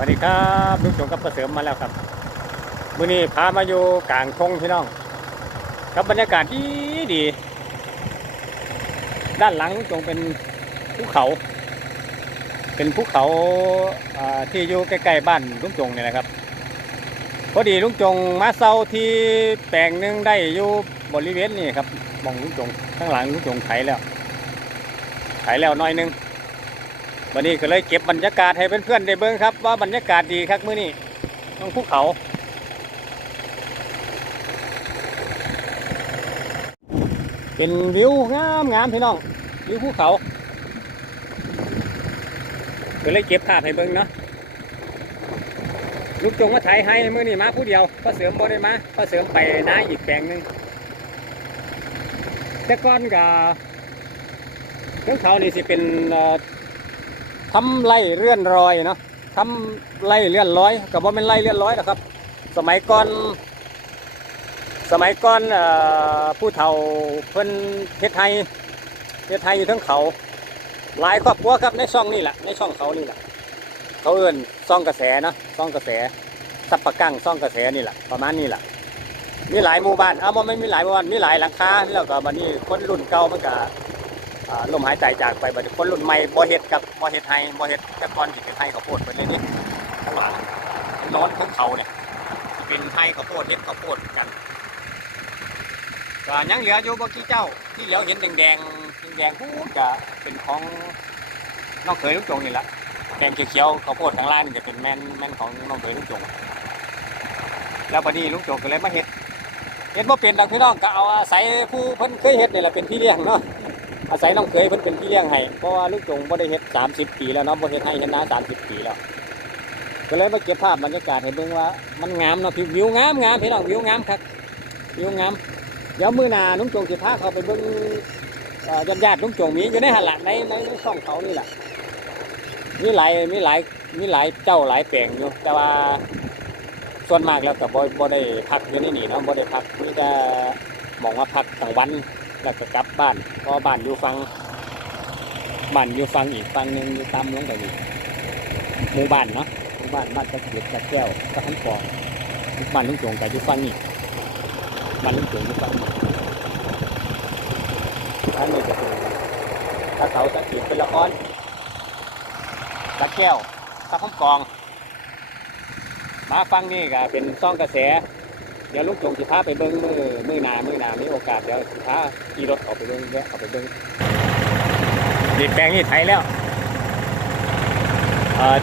วัสดีครับลุงจงกับประเสริมมาแล้วครับมื่อนี้พามาอยู่กลางทงพี่น้องกับบรรยากาศดีดี ด้านหลังลุงจงเป็นภูเขา เป็นภูเขาาที่อยู่ใกล้ๆบ้านลุงจงนี่แหละครับพอดีลุงจงมาเซาที่แปลงหนึ่งได้อยู่บริเวณนี้ครับมองลุงจงข้างหลังลุงจงไถแล้วไถแล้วน้อยหนึง วันนี้ก็เลยเก็บบรรยากาศให้เพื่อนๆได้เบิ่งครับ ว่าบรรยากาศดีครับมื้อนี้ตรงภูเขาเป็นวิวงามงามพี่น้องวิวภูเขาก็เลยเก็บภาพให้เบิ่งเนาะลูกจงมาถ่ายให้มื้อนี้มาผู้เดียวพ่อเสริมบ่ได้มาพ่อเสริมไปนาอีกแปลงหนึ่งแต่ก่อนก็เรื่องเขานี่สิเป็นเอ่อ ทำไร่เลื่อนรอยเนาะทำไร่เลื่อนร้อยกับว่าเป็นไร่เลื่อนร้อยนะครับ สมัยก่อน สมัยก่อนอผู้เฒ่าเพิ่นเฮ็ดไทยเฮ็ดไทยอยู่ทั้งเขา หลายครอบครัวครับในช่องนี่แหละในช่องเขานี่แหละเขาเอื่นซ่องกระแสนะซ่องกระแสสับปะกั้งซ่องกระแสนี่แหละประมาณนี้แหละมีหลายหมู่บ้านเอาบ่ไม่มีหลายหมู่บ้านมีหลายหลังคาแล้วก็บัดนี้คนรุ่นเก่ามันก็ ลมหายใจจากไปบัดคนรุ่นใหม่บ่เฮ็ดกับบ่เฮ็ดไห้บ่เฮ็ดแต่ก่อนสิเป็นไห้ข้าวโพดเพิ่นเลยนี่ข้างหลังน้นของเขาเนี่ยเป็นไห้ข้าวโพดเฮ็ดข้าวโพดกันก็ยังเหลืออยู่บ่กี่เจ้าที่เหลียวเห็นแดงๆแดงๆพูดก็เป็นของน้องเขยลูกจงนี่แหละแกงเขียวๆข้าวโพดข้างล่างนี่จะเป็นแม่นแม่นของน้องเขยลูกจงแล้วบัดนี้ลูกจงก็เลยมาเฮ็ดเฮ็ดบ่าเป็นดอกพี่น้องก็เอาอาศัยผู้เพิ่นเคยเฮ็ดนี่แหละเป็นพี่เลี้ยงเนาะ อาศัยน้องเคยเพิ่นเป็นพี่เลี้ยงให้เพราะว่าลูกจงบ่ได้เฮ็ด30ปีแล้วเนาะบ่เฮ็ดให้เฮ็ดนา30ปีแล้วก็เลยมาเก็บภาพบรรยากาศให้เบิ่งว่ามันงามเนาะพี่วิวงามงามพี่น้องวิวงามครับวิวงามเดี๋ยวมื้อหน้าลุงจงสิพาเขาไปเบิ่งเอ่อญาติลุงจงมีอยู่ในหั่นล่ะในในช่องเขานี่แหละมีหลายมีหลายมีหลายเจ้าหลายแปลงอยู่แต่ว่าส่วนมากแล้วก็บ่บ่ได้พักอยู่ในนี่เนาะบ่ได้พักมีแต่มองว่าพักกลางวัน แล้วก็กลับบ้านเพราะบ้านอยู่ฟังบ้านอยู่ฟังอีกฟังหนึ่งอยู่ตามลงไปนี่หมู่บ้านเนาะหมู่บ้านบ้านตะเกียบตะแก้วตะขันฟองบ้านลุงจงก็อยู่ฟังนี่บ้านลุงจงอยู่ฟังนี่อันนี้จะเป็นตะเขาตะเกียบเป็นละครตะแก้วตะขันกอง มาฟังนี่ก็เป็นซ่องกระแส เดี๋ยวลุงจงสิพาไปเบิ้งมือมือนามือนามีโอกาสเดี๋ยวสิพาขี่รถออกไปเบิ้งแวะออกไปเบิ้งดีแปลงนี่ไทยแล้ว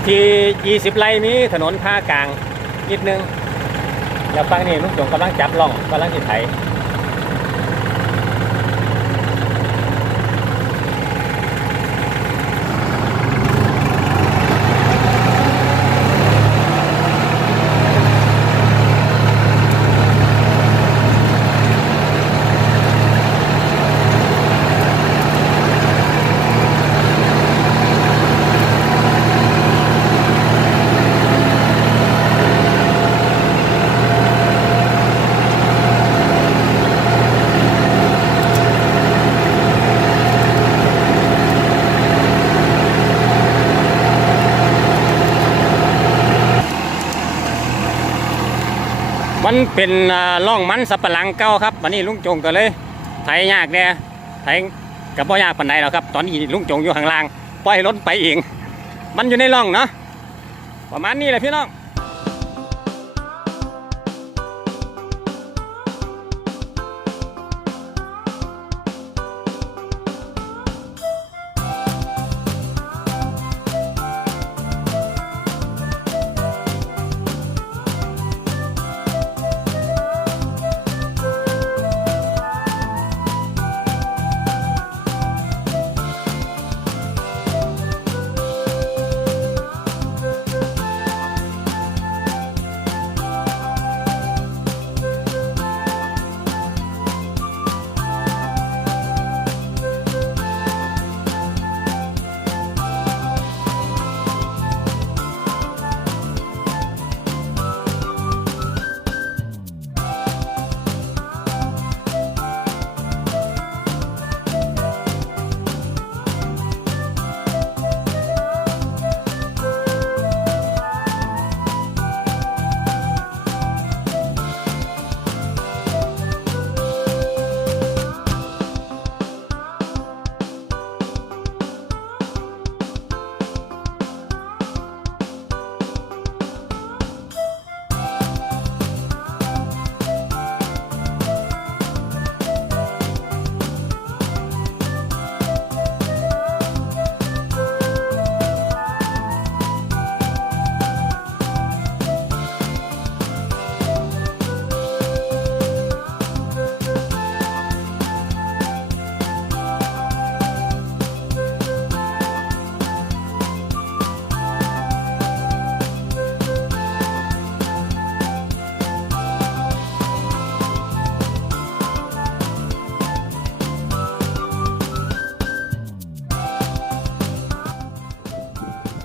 ที่ 20 ไร่นี้ถนนภาคกลางนิดนึงแล้วฟังนี่ลุงจงกำลังจับล่องกำลังสิไถ มันเป็นอ่าร่องมันสับปะหลังเก่าครับวันนี้ลุงจงก็เลยไถยากแน่ไถกับพ่อยากปานใดแล้วครับ ตอนนี้ลุงจงอยู่ข้างล่างปล่อยรถไปเอง มันอยู่ในร่องเนาะประมาณนี้แหละพี่น้อง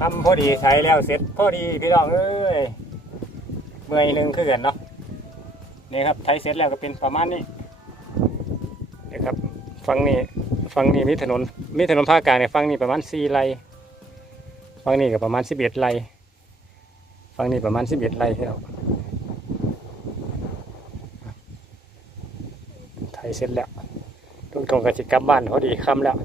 ทำพอดีใช้แล้วเสร็จพอดีพี่น้องเอ้ยเมื่อยหนึ่งคือกันเนาะนี่ครับใช้เสร็จแล้วก็เป็นประมาณนี้นี่ครับฝั่งนี้ฝั่งนี้มีถนนมีถนนภาคกลางเนี่ยฝั่งนี้ประมาณสี่ไร่ฝั่งนี้ก็ประมาณสิบเอ็ดไร่ฝั่งนี้ประมาณสิบเอ็ดไร่พี่น้องไถเสร็จแล้วทุกทงกสิกลับบ้านพอดีค่ำแล้ว